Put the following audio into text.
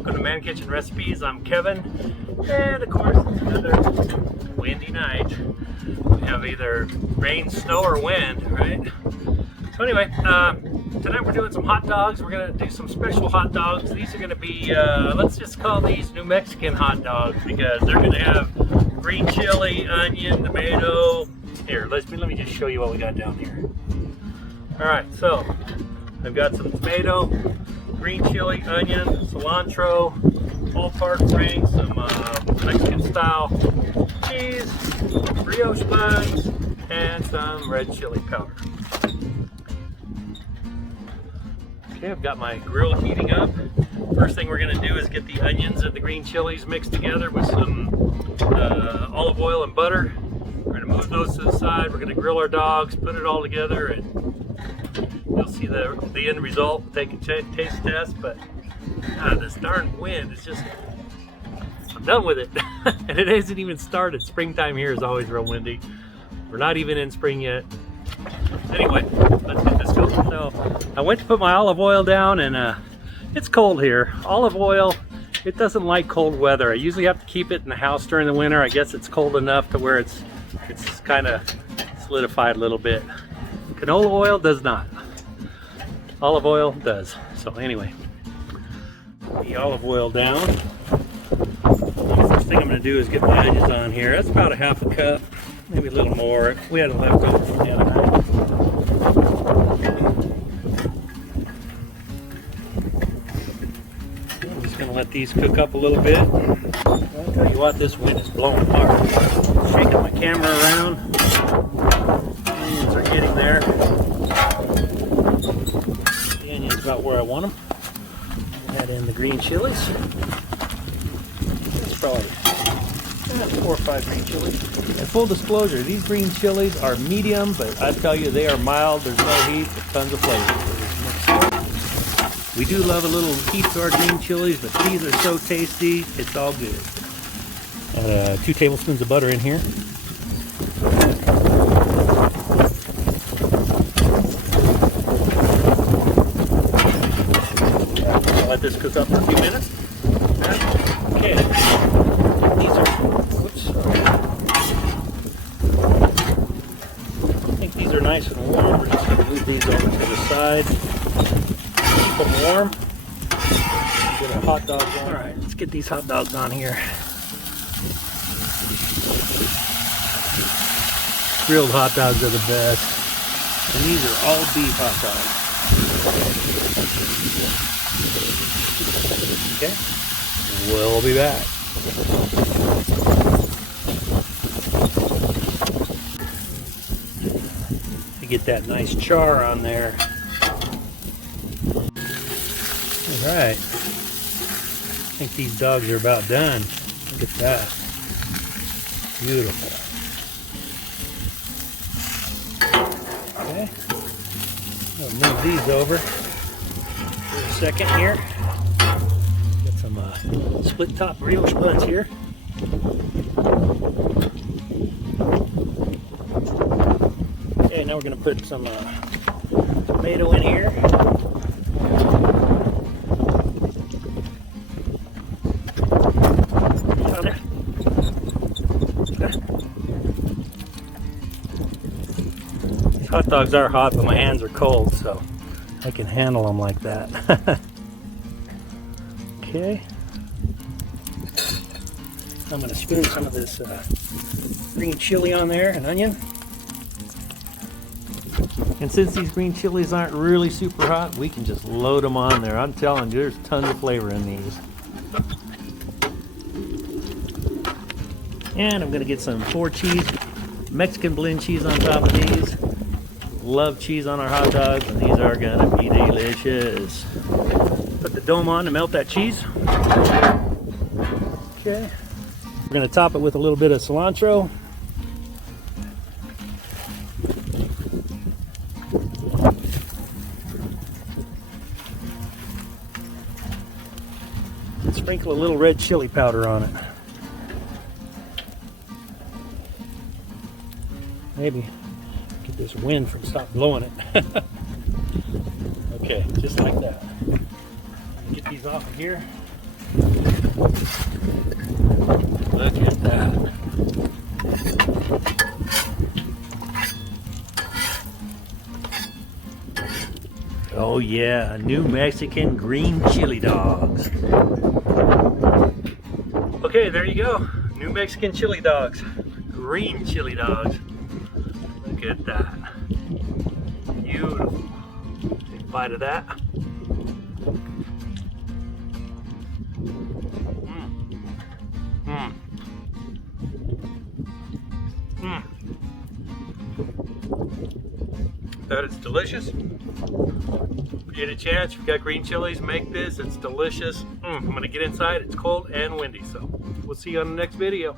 welcome to Man Kitchen Recipes. I'm Kevin, and of course it's another windy night. We have either rain, snow, or wind, right? So anyway, tonight we're doing some hot dogs. We're gonna do some special hot dogs. These are gonna be, let's just call these New Mexican hot dogs because they're gonna have green chili, onion, tomato. Here, let me just show you what we got down here. All right, so I've got some tomato, green chili, onion, cilantro, all-purpose ring, some Mexican style cheese, brioche buns, and some red chili powder. Okay, I've got my grill heating up. First thing we're gonna do is get the onions and the green chilies mixed together with some olive oil and butter. We're gonna move those to the side. We're gonna grill our dogs, put it all together, and you'll see the end result. Take a taste test, but this darn wind is just, I'm done with it. And it hasn't even started. Springtime here is always real windy. We're not even in spring yet. Anyway, let's get this going. So I went to put my olive oil down, and it's cold here. Olive oil, it doesn't like cold weather. I usually have to keep it in the house during the winter. I guess it's cold enough to where it's kind of solidified a little bit. Canola oil does not. Olive oil does. So anyway, the olive oil down. The first thing I'm going to do is get my onions on here. That's about a half a cup, maybe a little more. We had a leftover from the other night. I'm just going to let these cook up a little bit. I'll tell you what, this wind is blowing hard. Shaking my camera around. The onions are getting there. The onions about where I want them. Add in the green chilies. That's probably 4 or 5 green chilies. And full disclosure, these green chilies are medium, but I tell you, they are mild. There's no heat, but tons of flavor. We do love a little heat to our green chilies, but these are so tasty, it's all good. 2 tablespoons of butter in here. I'll let this cook up for a few minutes. Okay. These are, whoops, sorry. I think these are nice and warm. We're just going to move these over to the side. Keep them warm. Get our hot dogs on. All right, let's get these hot dogs on here. Grilled hot dogs are the best. And these are all beef hot dogs. Okay, we'll be back. To get that nice char on there. All right. I think these dogs are about done. Look at that. Beautiful. Okay. I'll move these over for a second here. Get some split top brioche buns here. Okay, now we're going to put some tomato in here. Hot dogs are hot, but my hands are cold, so I can handle them like that. Okay. I'm going to spoon some of this green chili on there, and onion. And since these green chilies aren't really super hot, we can just load them on there. I'm telling you, there's tons of flavor in these. And I'm going to get some 4 cheese, Mexican blend cheese on top of these. Love cheese on our hot dogs, and these are gonna be delicious. Put the dome on to melt that cheese. Okay. We're gonna top it with a little bit of cilantro. And sprinkle a little red chili powder on it. Maybe get this wind from stop blowing it. Okay, just like that. Get these off of here. Look at that. Oh yeah, New Mexican green chili dogs. Okay, there you go. New Mexican chili dogs. Green chili dogs. Look at that. Beautiful. Take a bite of that. That is delicious. If you get a chance, if you've got green chilies, make this. It's delicious. I'm gonna get inside. It's cold and windy, so we'll see you on the next video.